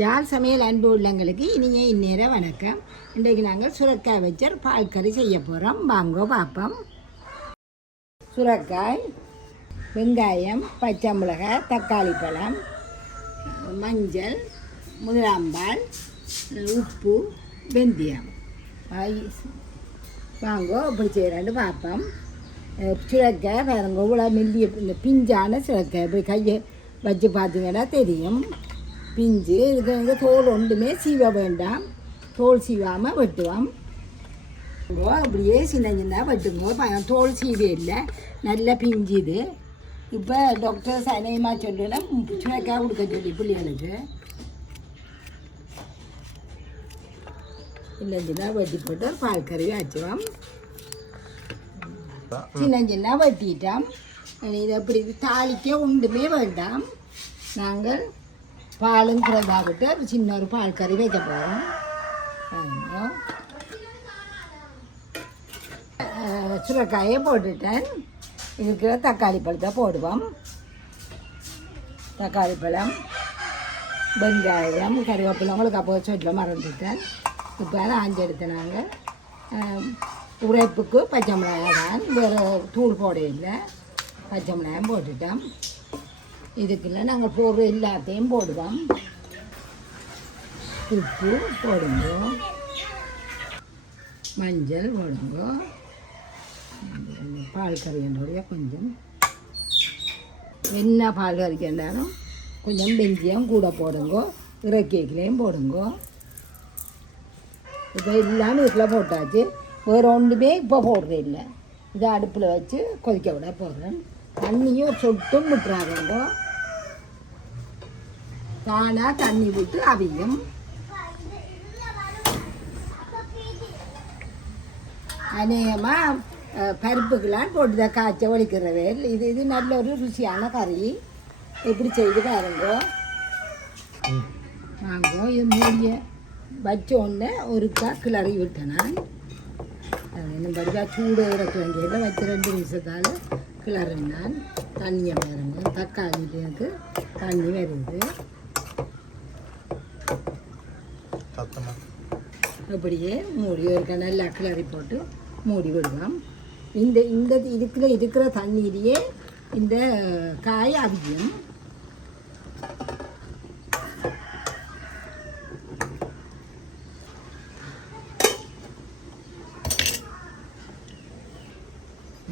ஜால் சமையல் அன்பு உள்ளங்களுக்கு இனிய இந்நேர வணக்கம். இன்றைக்கு நாங்கள் சுரைக்காய் வச்ச பால் கறி செய்ய போகிறோம். வாங்கோ பார்ப்போம். சுரைக்காய், வெங்காயம், பச்சை மிளகாய், தக்காளி பழம், மஞ்சள், முதலாம்பால், உப்பு, வெந்தயம். வாங்கோ இப்படி செய்கிறான்னு பார்ப்போம். சுரைக்காய் பாருங்க, இவ்வளோ மெல்லிய இந்த பிஞ்சான சுரைக்காய் இப்படி கையை வச்சு பார்த்தீங்கன்னா தெரியும். பிஞ்சு இதுக்கு வந்து தோல் ஒன்றுமே சீவ வேண்டாம். தோல் சீவாமல் வெட்டுவோம். அப்படியே சின்ன சின்ன வெட்டுங்க. தோல் சீவே இல்லை, நல்ல பிஞ்சு இது. இப்போ டாக்டர் சனயமாக சொல்லுன்னா சுரைக்காய் கொடுக்க சொல்லி பிள்ளைகளுக்கு சின்ன சின்ன வெட்டி போட்டு பால் கறி வச்சுவோம். சின்ன சின்ன வெட்டிட்டோம். இதை அப்படி தாளிக்க ஒன்றுமே வேண்டாம். நாங்கள் பாலும் குறைவாகிட்டு சின்ன ஒரு பால் கறி வைக்க போகிறோம். சுரைக்காயை போட்டுட்டேன். இதுக்கு தக்காளி பழத்தை போடுவோம். தக்காளி பழம், வெங்காயம், கறிவேப்பிலை உங்களுக்கு அப்போ சொல்ல மறந்துட்டேன். இப்போ ஆஞ்சு எடுத்து நாங்கள் உரைப்புக்கு பச்சை மிளகாய் தான், வேறு தூள் போட இல்லை. பச்சை மிளகாயம் போட்டுட்டோம். இதுக்குள்ள நாங்கள் போடுற எல்லாத்தையும் போடுவோம். உப்பு போடுங்க, மஞ்சள் போடுங்க, பால் கறியோடைய கொஞ்சம் என்ன பால் கறிக்கின்றாலும் கொஞ்சம் வெந்தயம் கூட போடுங்க. இறக்கிலையும் போடுங்க. இப்போ எல்லாமே இதுக்குள்ள போட்டாச்சு. வேறு ஒன்றுமே இப்போ போடுறது இல்லை. இதை அடுப்பில் வச்சு கொதிக்க விட போடுறேன். தண்ணியும் சொட்டும் விட்டுறாங்க. தானாக தண்ணி விட்டு அவியும். அநேகமாக பருப்புக்கெல்லாம் போட்டு காய்ச்ச ஒழிக்கிறவே. இது நல்ல ஒரு ருசியான கறி. எப்படி செய்து பாருங்க. வாங்கோ, இது மூடிய வச்ச உடனே ஒருக்கா கிளறி விட்டேன். நான் இன்னும் படிக்கா சூடு இறக்க வேண்டியதை வச்சு 2 நிமிஷத்தால் கிளறினான். தண்ணியை பாருங்க, தக்காளிக்கு தண்ணி வருது. அப்படியே மூடி ஒரு நல்லா கிளறி போட்டு மூடி விடுவோம். இந்த இதுக்குள்ள இருக்கிற தண்ணீரையே இந்த காய் அவியும்.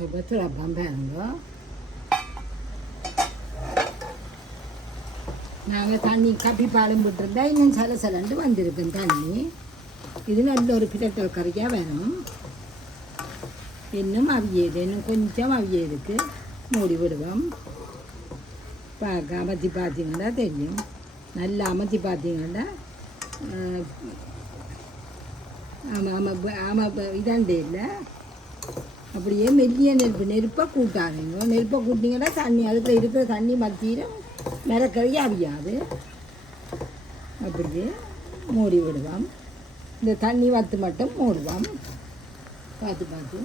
இப்போ திறப்பம் பாருங்க. நாங்கள் தண்ணி கப்பி பாலும் விட்டுருந்தா இன்னும் சலசலண்டு வந்திருக்கேன் தண்ணி. இது நல்ல ஒரு பிரட்டல் கறியாக வரும். இன்னும் அவியது, இன்னும் கொஞ்சம் அவியதுக்கு மூடி விடுவோம். அமர்த்தி பார்த்தீங்கன்னா தெரியும். நல்லா அமர்த்தி பார்த்தீங்கன்னா இதாண்டே இல்லை. அப்படியே மெல்லிய நெருப்பை கூட்டாதீங்க. நெருப்பை கூட்டிங்கன்னா தண்ணி அதுக்குள்ள இருக்கிற தண்ணி மத்தியிலும் மிரக்கறி அவியாது. அப்படியே மூடி விடுவோம். இந்த தண்ணி வத்து மட்டும் மூடுவோம். பார்த்து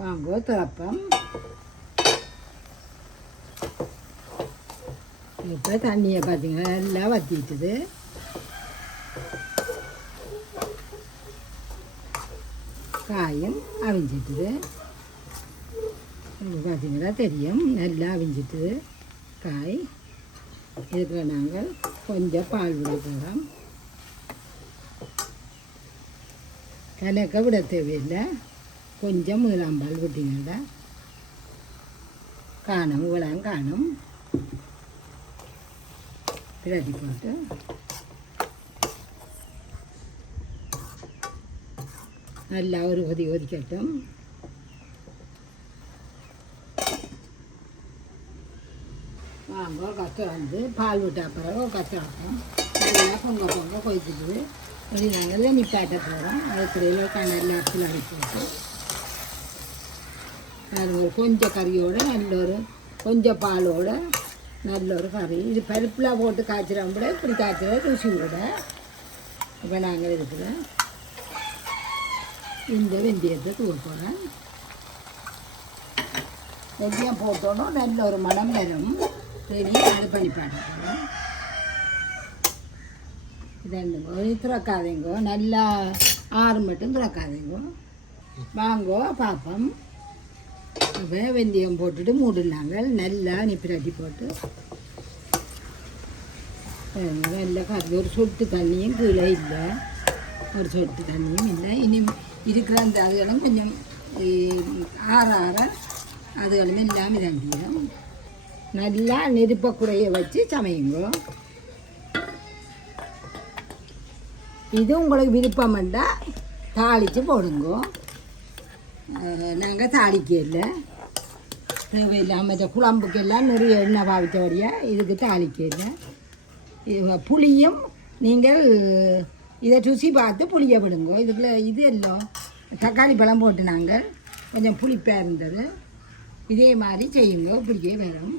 வாங்கோ திறப்போம். இப்போ தண்ணியை பார்த்தீங்கன்னா நல்லா வத்திட்டுது. காயும் அவிஞ்சிட்டுது. பார்த்தீங்கன்னா தெரியும், நல்லா அவிஞ்சிட்டுது காய். இதுக்கு நாங்கள் கொஞ்சம் பால் விட போகிறோம். கணக்க விட தேவையில்லை. கொஞ்சம் முதலாம்பால் விட்டிங்கன்னா காணும், இவ்வளோ காணும். பிரதி போட்டு நல்லா ஒரு ஒதிக்கட்டும். வாங்க கத்திரந்து பால் விட்ட பிறகு கத்திரப்போம். நல்லா பொங்க கொதிச்சுட்டு ஒரு நாங்கள் நிப்பாட்ட போகிறோம். அதுக்குள்ள நல்லா கிளறி போட்டு அது ஒரு கொஞ்சம் கறியோடு நல்ல ஒரு கொஞ்சம் பாலோடு நல்ல ஒரு கறி. இது பருப்பில் போட்டு காய்ச்சிடும் கூட இப்படி காய்ச்சிட ருசி கூட. இப்போ நாங்கள் இருக்கிற இந்த வெந்தயத்தை தூள் போகிறேன். வெந்தயம் போட்டோன்னா நல்ல ஒரு மனம் வரும். சரி அது பண்ணிப்பாடுங்க. இதண்டுங்கோ திறக்காதீங்கோ, நல்லா ஆறு மட்டும் திறக்காதீங்கோ. வாங்கோ பார்ப்போம். இப்போ வெந்தயம் போட்டுட்டு மூடினாங்க, நல்லா நிப்பிரட்டி போட்டு நல்லா கறி. ஒரு சொட்டு தண்ணியும் கீழே இல்லை, ஒரு சொட்டு தண்ணியும் இல்லை. இனி இருக்கிற அந்த அதுகளும் கொஞ்சம் ஆற ஆற அதுகளும் எல்லாம் இதண்டியும் நல்லா நெருப்பக்குறைய வச்சு சமையுங்கோ. இது உங்களுக்கு விருப்பம்ண்டா தாளித்து போடுங்கோ. நாங்கள் தாளிக்க இல்லை, தேவையில்லாமல் குழம்புக்கெல்லாம் நிறைய எண்ணெய் பாவித்தபடியாக இதுக்கு தாளிக்க இல்லை. புளியும் நீங்கள் இதை ருசி பார்த்து புளிய விடுங்கோ. இதுக்குள்ள இது எல்லாம் தக்காளி பழம் போட்டு நாங்கள் கொஞ்சம் புளிப்பாக இருந்தது. இதே மாதிரி செய்யுங்க, இப்படியே வரும்.